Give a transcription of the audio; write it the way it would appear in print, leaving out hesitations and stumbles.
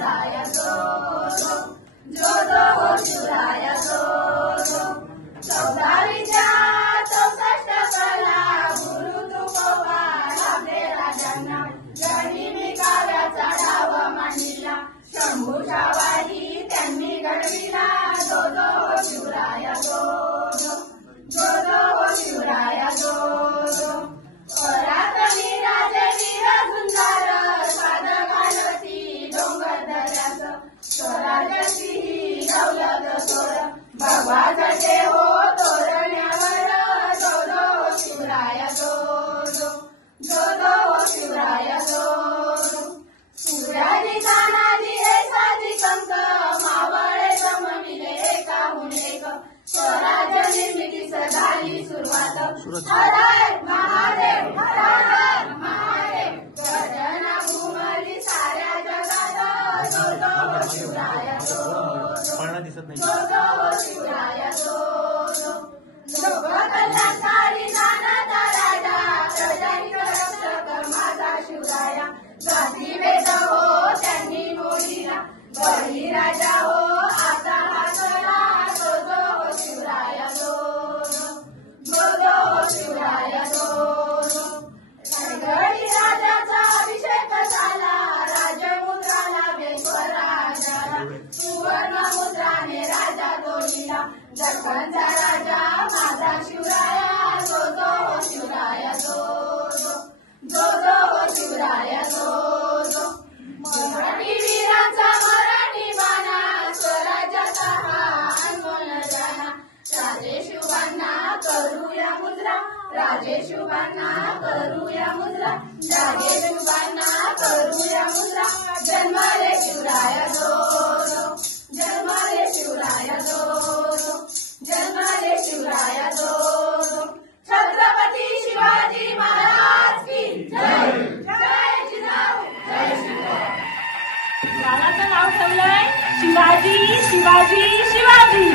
शिवराय जो जो जो हो शिवराय जो जो 1464 कला गुरु तुकोबा आपले राजांना गनिमी काव्याचा डाव मांडला शंभूच्या वारी त्यांनी घडविला जो जो हो शिवराय जो जो जो जो हो शिवराय जो जो पराक्रमी राजे वीर झुंजार साद घालती डोंगर दऱ्याचं स्वराज्याची दौलत चोर भगवा झटे हो तोरण्यावर जो जो हो शिवराय जो जो जो जो हो शिवराय जो जो सूर्याची तानाजी साधी कंक मावळे जमविले एकाहून एक स्वराज्य निर्मितीस झाली सुरुवात हर हर महादेव हर हर महादेव गर्जना घुमली साऱ्या जगात जो जो हो शिवराय जो जो जो हो शिवराय जो जो लोक कल्याणकारी जाणता राजा प्रजानिक रक्षक माझा शिवराया जाती भेद हो त्यांनी मोडीला बळीराजा हो आता हातला जो जो हो शिवराय जो जो जो हो शिवराय जो जो रायगडी राजाचा अभिषेक झाला राजमुद्राला स्वराज्याला सुवर्ण मुद्राने राजा तोडीला दख्खनचा राजा माझा शिवराया जो जो हो शिवराय जो जो जो जो हो शिवराय जो जो मराठी वीरांचा मराठी बाणा स्वराज्याचा हा अनमोल जाणा राजे शिवांना करूया मुद्रा राजे शिवांना करूया मुद्रा राजे शिवांना करूया मुद्रा जन्माले शिवराय जो जो जन्माले शिवराय जो जो जन्माले शिवराय जो जो छत्रपती शिवाजी महाराज की जय जय जिजाऊ जय शिवराय गाण्याचं नाव ठेवलंय शिवाजी शिवाजी शिवाजी